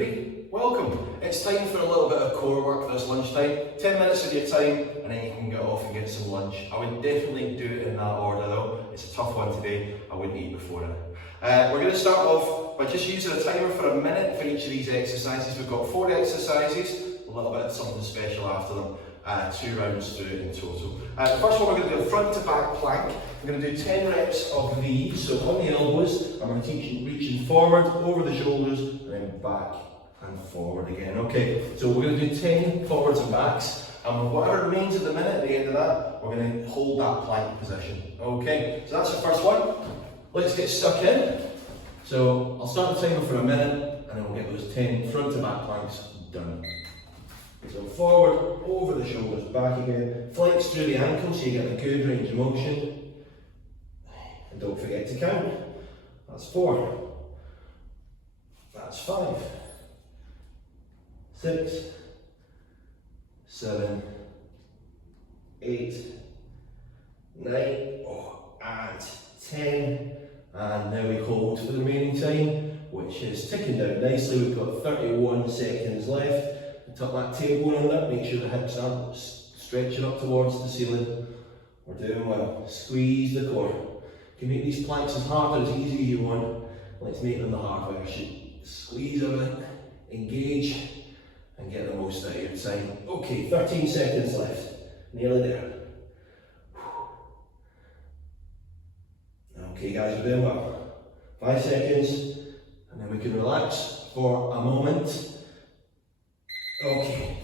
everybody, welcome. It's time for a little bit of core work this lunchtime. 10 minutes of your time and then you can get off and get some lunch. I would definitely do it in that order though. It's a tough one today, I wouldn't eat before it. We're going to start off by just using a timer for a minute for each of these exercises. We've got 4 exercises, a little bit of something special after them. 2 rounds through in total. The first one we're going to do a front to back plank. We're going to do 10 reps of these, so on the elbows, I'm going to teach you reaching forward, over the shoulders, and then back and forward again. Okay, so we're going to do 10 forwards and backs, and whatever remains at the minute at the end of that, we're going to hold that plank position. Okay, so that's the first one. Let's get stuck in. So I'll start the timer for a minute, and then we'll get those 10 front to back planks done. So forward, over the shoulders, back again, flex through the ankles so you get a good range of motion. And don't forget to count. That's 4. That's 5. 6. 7. 8. 9. And 10. And now we hold for the remaining time, which is ticking down nicely. We've got 31 seconds left. Tuck that tailbone under, make sure the hips aren't stretching up towards the ceiling. We're doing well. Squeeze the core. You can make these planks as hard or as easy as you want. Let's make them the hard version. Squeeze everything, engage, and get the most out of your time. Okay, 13 seconds left. Nearly there. Okay guys, we're doing well. 5 seconds, and then we can relax for a moment. Okay,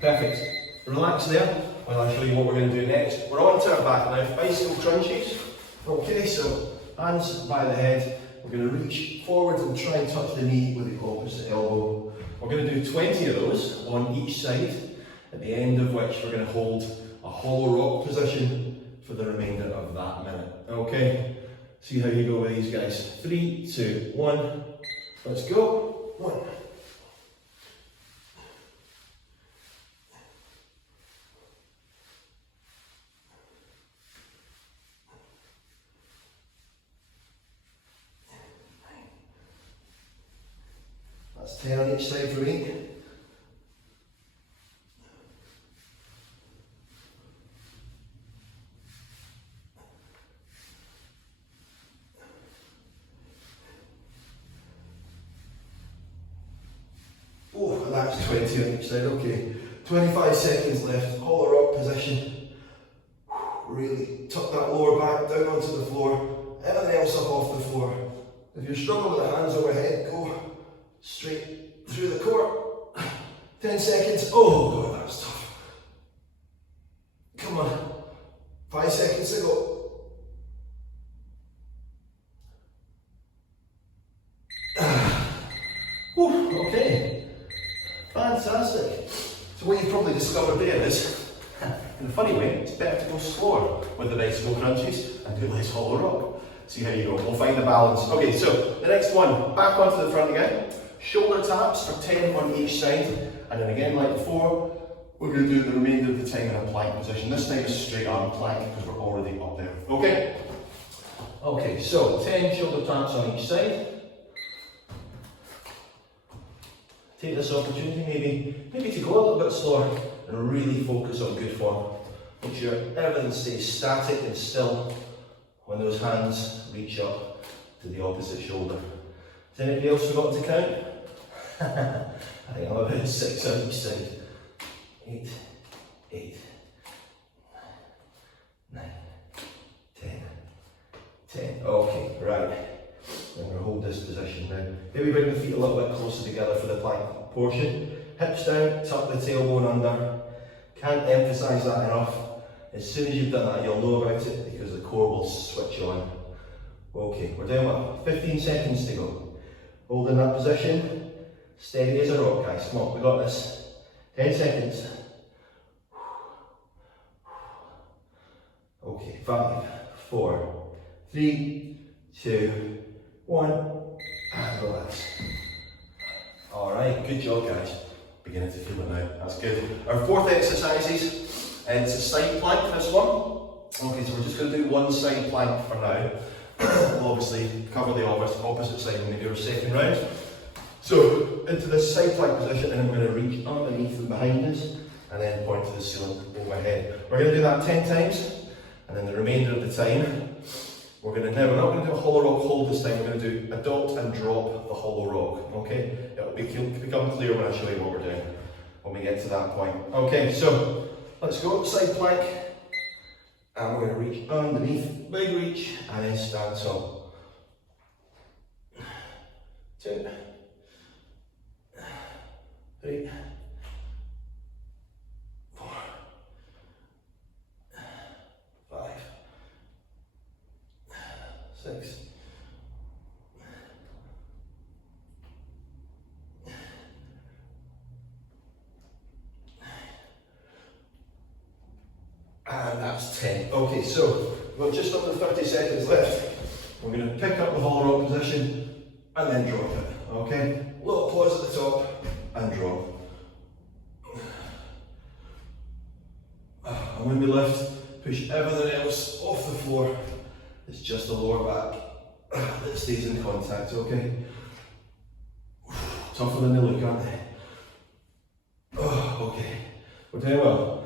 perfect. Relax there while I show you what we're going to do next. We're on to our back now, bicycle crunches. Okay, so hands by the head. We're going to reach forward and try and touch the knee with the opposite elbow. We're going to do 20 of those on each side, at the end of which we're going to hold a hollow rock position for the remainder of that minute. Okay, see how you go with these guys. 3, 2, 1, let's go. 1. That's 10 on each side for me. Oh, that's 20 on each side, okay. 25 seconds left, hollow rock position. Really tuck that lower back down onto the floor, everything else up off the floor. If you're struggling with the hands overhead, go straight through the core. 10 seconds. Oh god, that was tough. Come on. 5 seconds to go. Okay. Fantastic. So what you've probably discovered there is, in a funny way, it's better to go slower with the bicycle crunches and do less hollow rock. See how you go. We'll find the balance. Okay, so the next one, back onto the front again. Shoulder taps for 10 on each side, and then again like before, we're going to do the remainder of the time in a plank position. This time it's a straight arm plank because we're already up there. Okay? Okay, so 10 shoulder taps on each side. Take this opportunity maybe to go a little bit slower and really focus on good form. Make sure everything stays static and still when those hands reach up to the opposite shoulder. Has anybody else forgotten to count? I think I'm about 6 on each side. 8, 8, 9, 10, 10. Okay, right. I'm going to hold this position now. Maybe bring the feet a little bit closer together for the plank portion. Hips down, tuck the tailbone under. Can't emphasise that enough. As soon as you've done that, you'll know about it because the core will switch on. Okay, we're doing well. 15 seconds to go. Hold in that position. Steady as a rock, guys. Come on, we got this. 10 seconds. Okay, 5, 4, 3, 2, 1, and relax. Alright, good job guys. Beginning to feel it now, that's good. Our 4th exercise is, it's a side plank, this one. Okay, so we're just going to do one side plank for now. We'll obviously cover the opposite side when we do our second round. So into this side plank position, and I'm going to reach underneath and behind us, and then point to the ceiling overhead. We're going to do that 10 times, and then the remainder of the time, we're not going to do a hollow rock hold this time, we're going to do adopt and drop the hollow rock, okay? It'll become clear when I show you what we're doing, when we get to that point. Okay, so let's go side plank, and we're going to reach underneath, big reach, and then stand tall. 2, 3, 4, 5, 6, 10. Okay, so we've got just under 30 seconds left. We're going to pick up the hollow rock position and then drop it. Okay, little pause at the top and drop. And when we lift, push everything else off the floor. It's just the lower back that stays in contact, okay? Tougher than they look, aren't they? Oh, okay. We're doing well.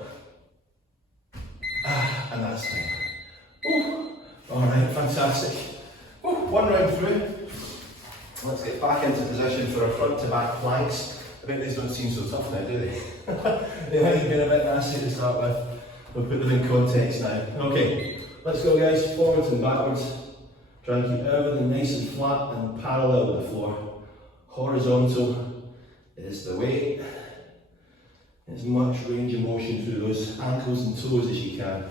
And that's time. Alright, fantastic. One round through. Let's get back into position for our front to back planks. I bet these don't seem so tough now, do they? They might have been a bit nasty to start with. We'll put them in context now. Okay, let's go guys, forwards and backwards. Try and keep everything nice and flat and parallel with the floor. Horizontal is the way. As much range of motion through those ankles and toes as you can.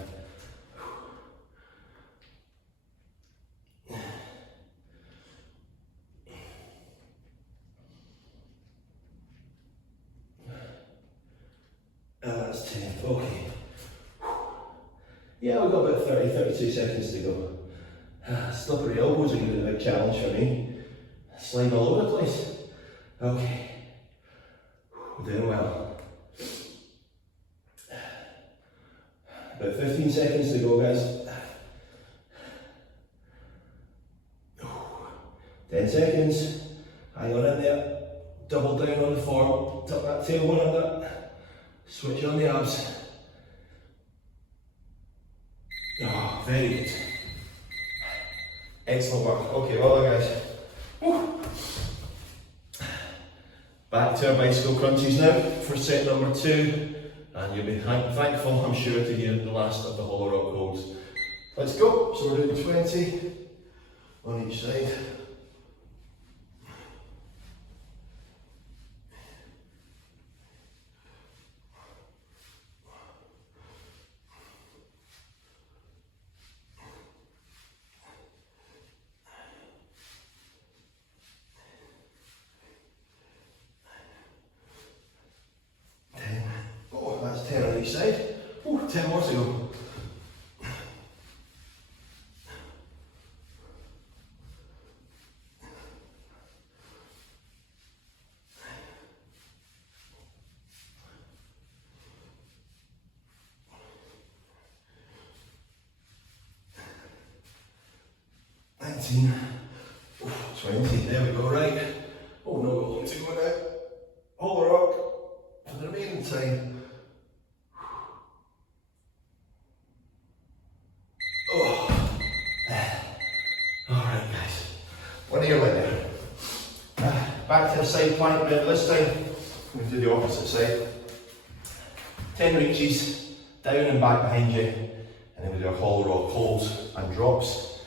And that's 10. Okay. Yeah, we've got about 32 seconds to go. Slippery elbows are going to be a big challenge for me. Slide all over the place. Okay. We're doing well. About 15 seconds to go, guys. 10 seconds. Hang on in there. Double down on the form. Tuck that tailbone under. Switch on the abs. Oh, very good. Excellent work. Okay, well done, guys. Woo. Back to our bicycle crunches now for set number 2. And you'll be thankful, I'm sure, to hear the last of the hollow rock holds. Let's go. So we're doing 20 on each side. That's 10 on each side. 10 more to go. Nineteen. 20. There we go, right. Oh no, got long to go now. Hold the rock for the remaining time. Alright guys, one ear there. Back to the side plank, but this time we do the opposite side. 10 reaches, down and back behind you, and then we do a hollow rock holds and drops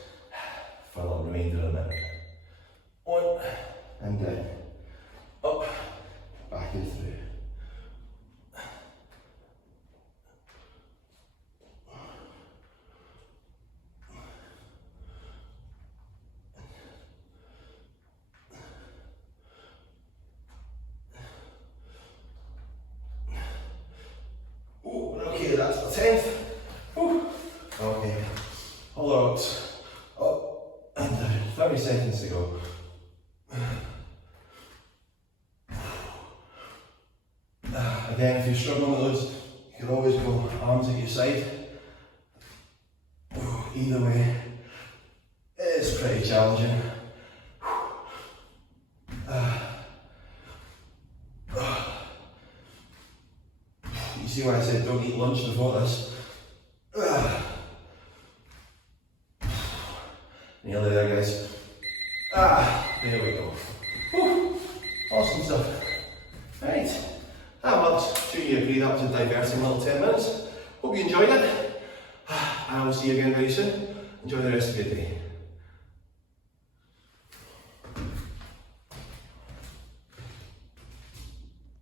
for the remainder of the minute. 1 and down, up, back and through. Okay, that's the 10th. Okay, hollow rocks, up and down. 30 seconds to go. Again, if you're struggling with those, you can always go arms at your side. Either way, it's pretty challenging. see why I said don't eat lunch before this. Nearly there, guys. There we go. Whew. Awesome stuff. Right, that much. Do you agree that was a diverting little 10 minutes? Hope you enjoyed it. And I will see you again very soon. Enjoy the rest of your day.